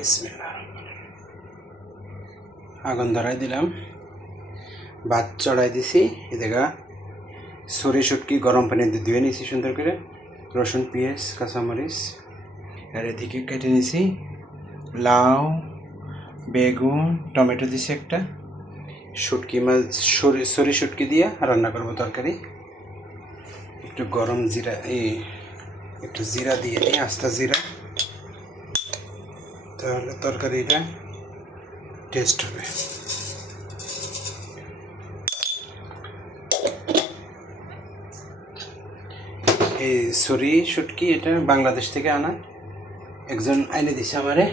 বিসমিল্লাহ। আগুন ধরাই দিলাম, ভাত চড়াই দিছি। এ দেখা সরি শুটকি গরম পানিতে ধুয়ে নিছি সুন্দর করে, রসুন পেঁয়াজ কাঁচামরিচ। আর এদিকে কেটে নিছি লাউ, বেগুন, টমেটো দিছি একটা। শুটকি মাছ সরি শুটকি দিয়ে রান্না করবো তরকারি। একটু গরম জিরা, একটু জিরা দিয়ে নিই, আস্তা জিরা, তাহলে তরকারিটা টেস্ট হবে। এই সরি শুটকি এটা বাংলাদেশ থেকে আনা, একজন আইনে দিছে আমারে।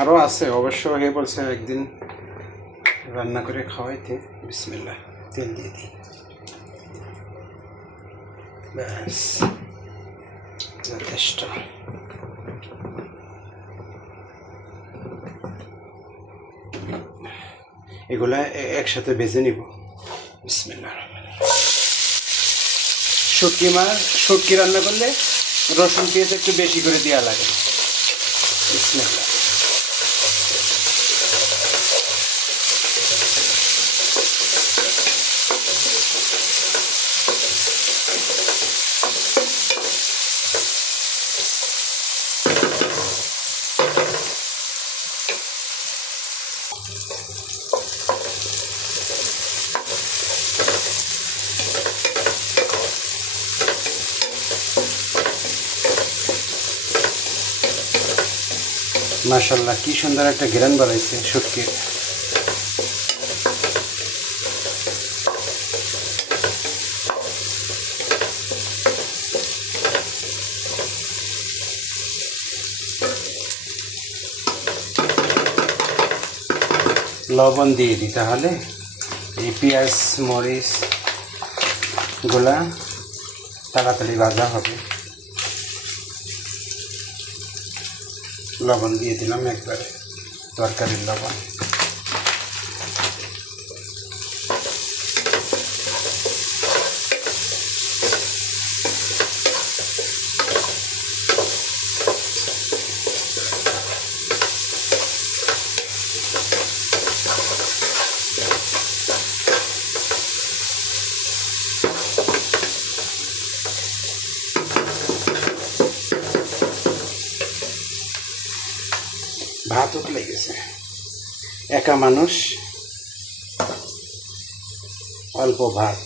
আরও আছে অবশ্য, আগে বলছে একদিন রান্না করে খাওয়াইতে। বিসমিল্লাহ, তেল দিয়ে দিই, ব্যাস যথেষ্ট। এগুলা একসাথে ভেজে নিব। বিসমিল্লাহ। শুটকি রান্না করলে রসুন পেঁয়াজ একটু বেশি করে দেওয়া লাগে। বিসমিল্লাহ। মাশাআল্লাহ, কি সুন্দর একটা ঘ্রাণ বাড়াইছে শুটকির। লবণ দিয়ে দিই, তাহলে এই পেঁয়াজ মরিচ গুলা তাড়াতাড়ি ভাজা হবে। লবণ দিয়ে দিলাম একবারে, তরকারির লবণ। ভাত উঠলে গেছে, একা মানুষ, অল্প ভাত,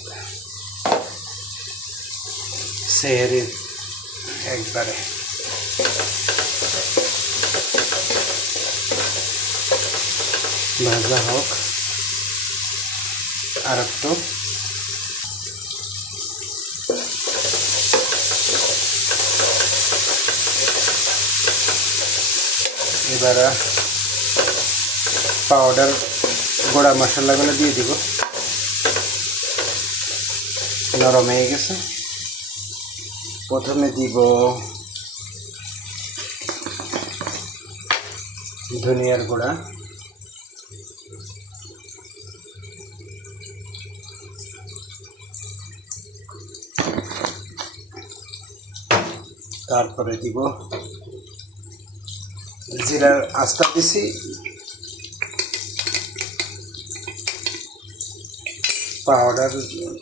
সেহরির একবারে। ভাজা হোক আর একটু। এবার পাউডার গোড়া মশলাগুলো দিয়ে দিব। নরম হয়ে গেছে। প্রথমে দিব ধনিয়ার গুঁড়া, তারপরে দিব জিরার আস্তা দিছি,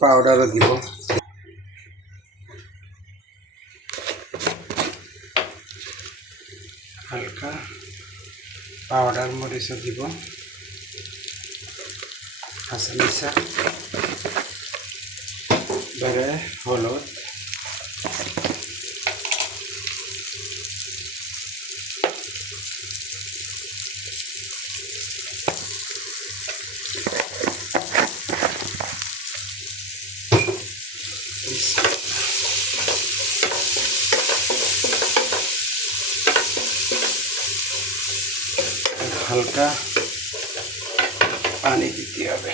পাউডারও দিব। হালকা পাউডার মরিচও দিব, হাসা মিশা। এবারে হলুদ, হালকা পানি দিতে হবে।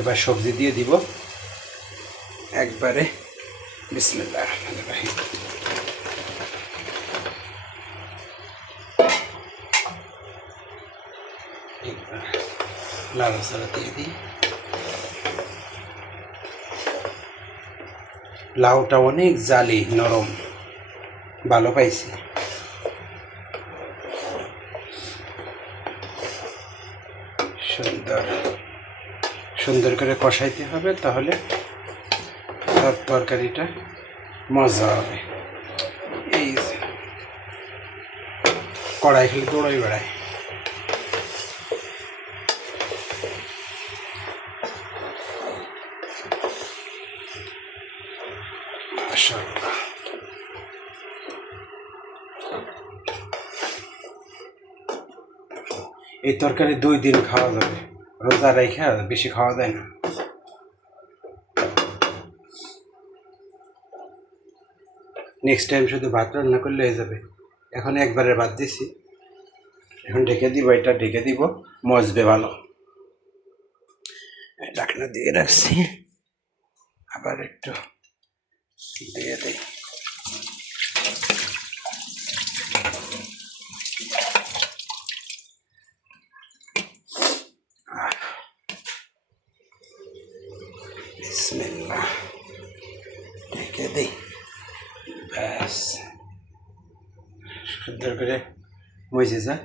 এবার সবজি দিয়ে দিব একবারে। বিসমিল্লাহির রহমানির রহিম। লাড়াচাড়া দিয়ে দিই। লাউটা অনেক জালি, নরম, ভালো পাইছি। সুন্দর সুন্দর করে কষাইতে হবে, তাহলে তার তরকারিটা মজা হবে। এই কড়াই খেলে দৌড়াই বেড়ায়। মাশাআল্লাহ। এই তরকারি 2 দিন খাওয়া যাবে, রোজা রেখে বেশি খাওয়া যায় না। নেক্সট টাইম শুধু ভাত রান্না করলে হয়ে যাবে। এখন একবারে ভাত দিছি, এখন ঢেকে দিব, এটা ঢেকে দিব, মজবে ভালো। ঢাকনা দিয়ে রাখছি, আবার একটু দিয়ে দিই। বিসমিল্লাহ, ঢেকে দিই। ব্যাস, সুন্দর করে মজে যাক।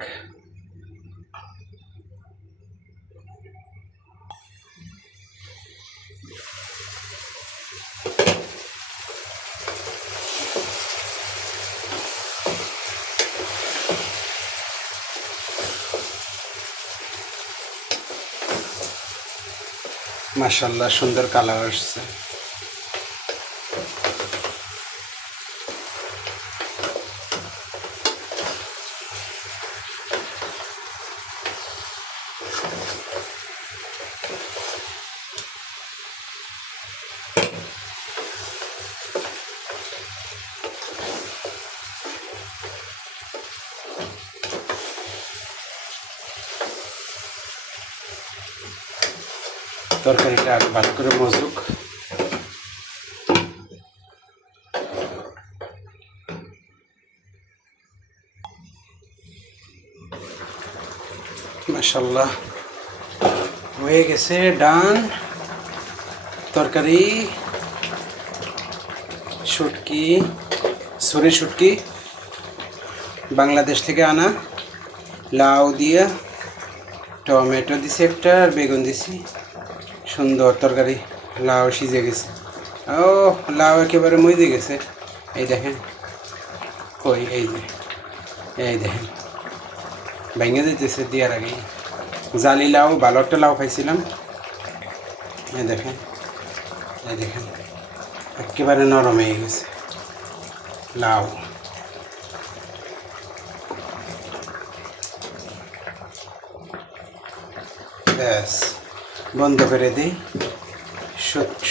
মাশাআল্লাহ, সুন্দর কালার আসছে। তরকারিটা আর ভালো করে মজুক। মাশাআল্লাহ, হয়ে গেছে, ডান। তরকারি শুটকি, সরি শুটকি, বাংলাদেশ থেকে আনা। লাউ দিয়ে, টমেটো দিছি একটা, আর বেগুন দিছি। সুন্দর তরকারি। লাউ সিজে গেছে। ও, লাউ একেবারে মজে গেছে। এই দেখেন, কই, এই যে, এই দেখেন ভেঙে যেতেছে দেওয়ার আগেই। জালি লাউ, ভালো একটা লাউ খাইছিলাম। এই দেখেন, এই দেখেন, একেবারে নরম হয়ে গেছে লাউ। ব্যাস, বন্ধ করে দিই।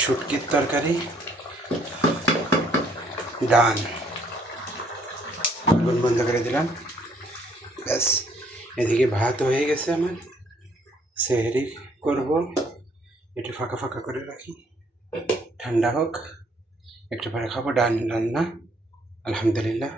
শুটকির তরকারি ডান। বন্ধ করে দিলাম। ব্যাস, এদিকে ভাত হয়ে গেছে আমার। সেহরি করব, একটু ফাঁকা ফাঁকা করে রাখি, ঠান্ডা হোক, একটু পরে খাবো। ডান রান্না, আলহামদুলিল্লাহ।